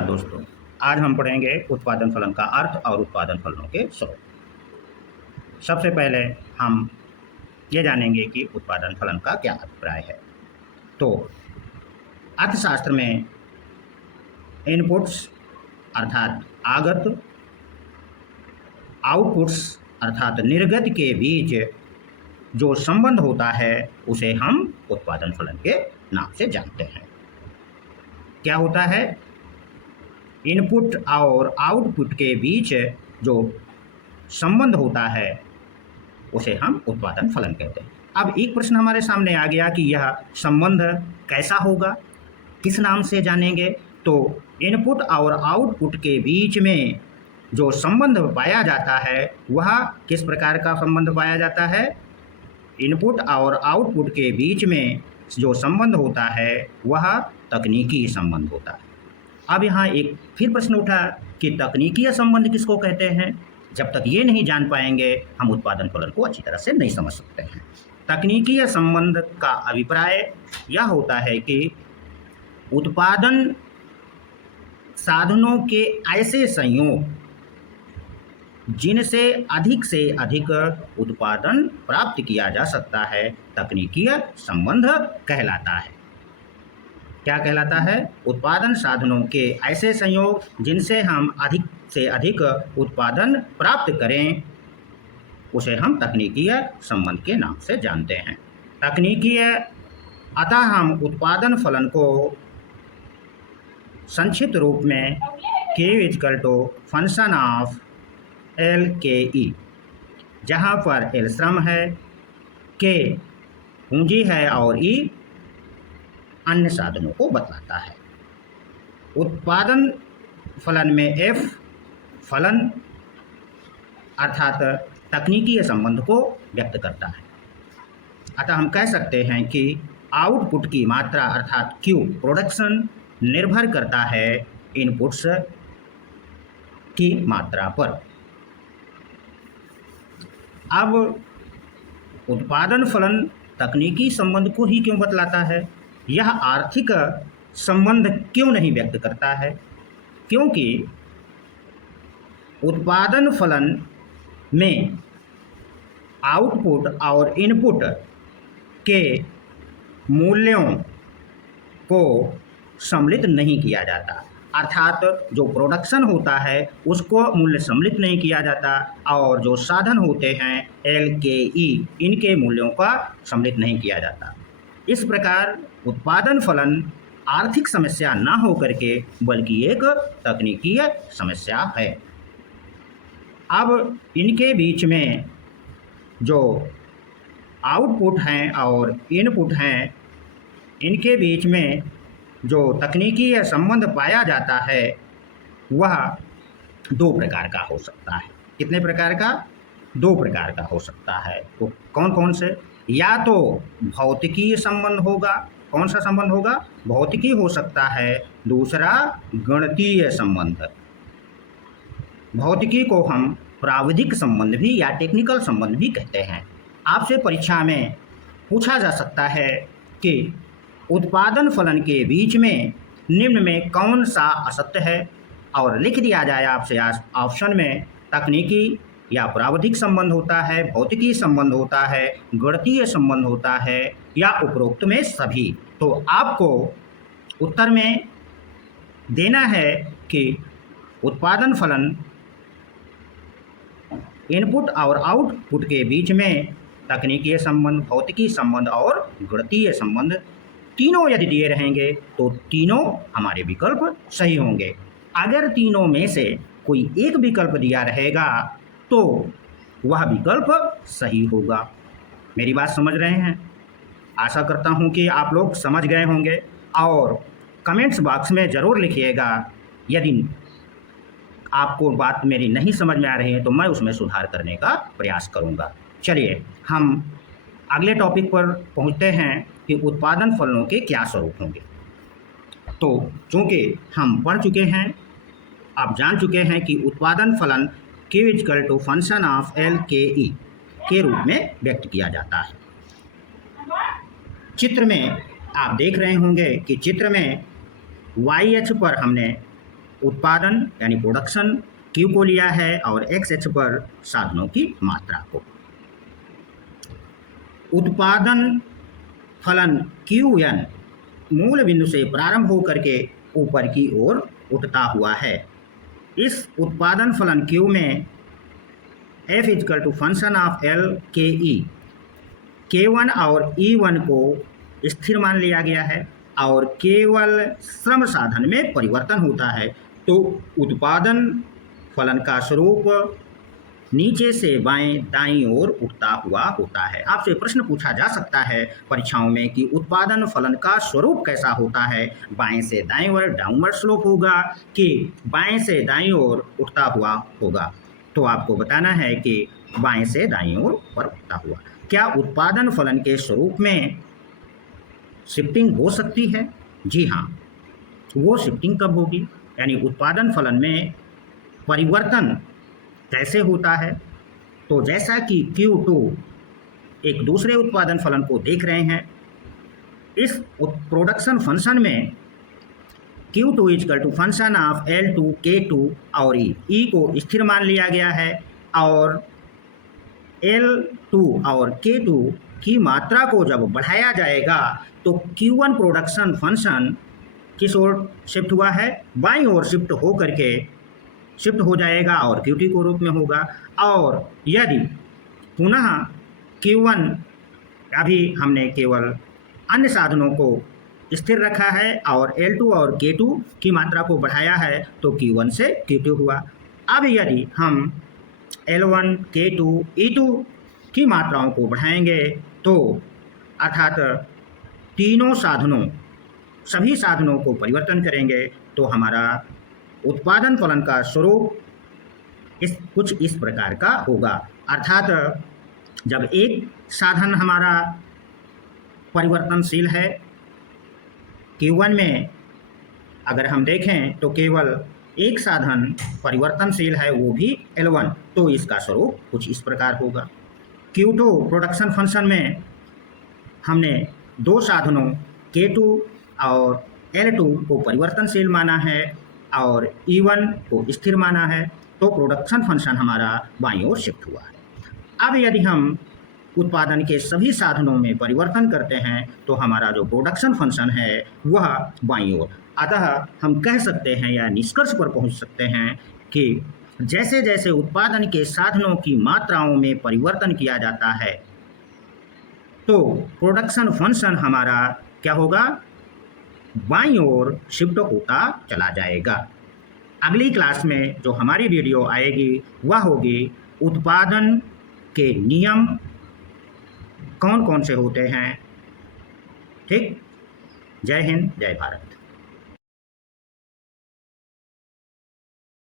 दोस्तों, आज हम पढ़ेंगे उत्पादन फलन का अर्थ और उत्पादन फलनों के स्रोत। सबसे पहले हम ये जानेंगे कि उत्पादन फलन का क्या अभिप्राय है। तो अर्थशास्त्र में इनपुट्स अर्थात आगत, आउटपुट्स अर्थात निर्गत के बीच जो संबंध होता है उसे हम उत्पादन फलन के नाम से जानते हैं। क्या होता है? इनपुट और आउटपुट के बीच जो संबंध होता है उसे हम उत्पादन फलन कहते हैं। अब एक प्रश्न हमारे सामने आ गया कि यह संबंध कैसा होगा, किस नाम से जानेंगे? तो इनपुट और आउटपुट के बीच में जो संबंध पाया जाता है वह किस प्रकार का संबंध पाया जाता है? इनपुट और आउटपुट के बीच में जो संबंध होता है वह तकनीकी संबंध होता है। अब यहाँ एक फिर प्रश्न उठा कि तकनीकी संबंध किसको कहते हैं? जब तक ये नहीं जान पाएंगे हम उत्पादन फलन को अच्छी तरह से नहीं समझ सकते हैं। तकनीकी संबंध का अभिप्राय यह होता है कि उत्पादन साधनों के ऐसे संयोग जिनसे अधिक से अधिक उत्पादन प्राप्त किया जा सकता है, तकनीकी संबंध कहलाता है। क्या कहलाता है? उत्पादन साधनों के ऐसे संयोग जिनसे हम अधिक से अधिक उत्पादन प्राप्त करें उसे हम तकनीकीय संबंध के नाम से जानते हैं। तकनीकीय अतः हम उत्पादन फलन को संक्षिप्त रूप में Q = function of L K E, जहाँ पर L श्रम है, K पूंजी है और E अन्य साधनों को बतलाता है। उत्पादन फलन में F फलन अर्थात तकनीकी संबंध को व्यक्त करता है। अतः हम कह सकते हैं कि आउटपुट की मात्रा अर्थात Q प्रोडक्शन निर्भर करता है इनपुट्स की मात्रा पर। अब उत्पादन फलन तकनीकी संबंध को ही क्यों बतलाता है? यह आर्थिक संबंध क्यों नहीं व्यक्त करता है? क्योंकि उत्पादन फलन में आउटपुट और इनपुट के मूल्यों को सम्मिलित नहीं किया जाता, अर्थात जो प्रोडक्शन होता है उसको मूल्य सम्मिलित नहीं किया जाता और जो साधन होते हैं L K E इनके मूल्यों का सम्मिलित नहीं किया जाता। इस प्रकार उत्पादन फलन आर्थिक समस्या ना हो करके बल्कि एक तकनीकी समस्या है। अब इनके बीच में जो आउटपुट हैं और इनपुट हैं, इनके बीच में जो तकनीकी संबंध पाया जाता है वह दो प्रकार का हो सकता है। कितने प्रकार का? दो प्रकार का हो सकता है। वो कौन कौन से? या तो भौतिकी संबंध होगा। कौन सा संबंध होगा? भौतिकी हो सकता है। दूसरा गणितीय संबंध। भौतिकी को हम प्राविधिक संबंध भी या टेक्निकल संबंध भी कहते हैं। आपसे परीक्षा में पूछा जा सकता है कि उत्पादन फलन के बीच में निम्न में कौन सा असत्य है, और लिख दिया जाए आपसे ऑप्शन में तकनीकी या प्राविधिक संबंध होता है, भौतिकी संबंध होता है, गणितीय संबंध होता है या उपरोक्त में सभी। तो आपको उत्तर में देना है कि उत्पादन फलन इनपुट और आउटपुट के बीच में तकनीकी संबंध, भौतिकी संबंध और गणितीय संबंध तीनों यदि दिए रहेंगे तो तीनों हमारे विकल्प सही होंगे। अगर तीनों में से कोई एक विकल्प दिया रहेगा तो वह विकल्प सही होगा। मेरी बात समझ रहे हैं? आशा करता हूं कि आप लोग समझ गए होंगे और कमेंट्स बॉक्स में ज़रूर लिखिएगा यदि आपको बात मेरी नहीं समझ में आ रही है तो मैं उसमें सुधार करने का प्रयास करूंगा। चलिए हम अगले टॉपिक पर पहुंचते हैं कि उत्पादन फलनों के क्या स्वरूप होंगे। तो चूँकि हम पढ़ चुके हैं, आप जान चुके हैं कि उत्पादन फलन Q = function of L K E के रूप में व्यक्त किया जाता है। चित्र में आप देख रहे होंगे कि चित्र में y अक्ष पर हमने उत्पादन यानी प्रोडक्शन Q को लिया है और x अक्ष पर साधनों की मात्रा को। उत्पादन फलन Qn मूल बिंदु से प्रारंभ होकर के ऊपर की ओर उठता हुआ है। इस उत्पादन फलन Q में f equal to function of L के ई K1 और E1 को स्थिर मान लिया गया है और केवल श्रम साधन में परिवर्तन होता है। तो उत्पादन फलन का स्वरूप नीचे से बाएं दाईं ओर उठता हुआ होता है। आपसे प्रश्न पूछा जा सकता है परीक्षाओं में कि उत्पादन फलन का स्वरूप कैसा होता है, बाएं से दाईं ओर डाउनवर्ड स्लोप होगा कि बाएं से दाईं ओर उठता हुआ होगा। तो आपको बताना है कि बाएं से दाईं ओर पर उठता हुआ। क्या उत्पादन फलन के स्वरूप में शिफ्टिंग हो सकती है? जी हाँ। वो शिफ्टिंग कब होगी, यानी उत्पादन फलन में परिवर्तन कैसे होता है? तो जैसा कि Q2 एक दूसरे उत्पादन फलन को देख रहे हैं, इस प्रोडक्शन फंक्शन में Q2 equal to function of L2 K2 और E को स्थिर मान लिया गया है और L2 और K2 की मात्रा को जब बढ़ाया जाएगा तो Q1 प्रोडक्शन फंक्शन किस ओर शिफ्ट हुआ है? बाईं ओर शिफ्ट हो जाएगा और Q2 को रूप में होगा। और यदि पुनः Q1 अभी हमने केवल अन्य साधनों को स्थिर रखा है और L2 और K2 की मात्रा को बढ़ाया है तो Q1 से Q2 हुआ। अब यदि हम L1, K2, E2 की मात्राओं को बढ़ाएंगे तो अर्थात सभी साधनों को परिवर्तन करेंगे तो हमारा उत्पादन फलन का स्वरूप कुछ इस प्रकार का होगा। अर्थात जब एक साधन हमारा परिवर्तनशील है, Q1 में अगर हम देखें तो केवल एक साधन परिवर्तनशील है, वो भी L1, तो इसका स्वरूप कुछ इस प्रकार होगा। Q2 प्रोडक्शन फंक्शन में हमने दो साधनों K2 और L2 को परिवर्तनशील माना है और E1 को स्थिर माना है, तो प्रोडक्शन फंक्शन हमारा बाईं ओर शिफ्ट हुआ है। अब यदि हम उत्पादन के सभी साधनों में परिवर्तन करते हैं तो हमारा जो प्रोडक्शन फंक्शन है वह बाईं ओर। अतः हम कह सकते हैं या निष्कर्ष पर पहुंच सकते हैं कि जैसे जैसे उत्पादन के साधनों की मात्राओं में परिवर्तन किया जाता है तो प्रोडक्शन फंक्शन हमारा क्या होगा? बाईं ओर शिफ्ट होता चला जाएगा। अगली क्लास में जो हमारी वीडियो आएगी वह होगी उत्पादन के नियम कौन कौन से होते हैं। ठीक, जय हिंद, जय भारत।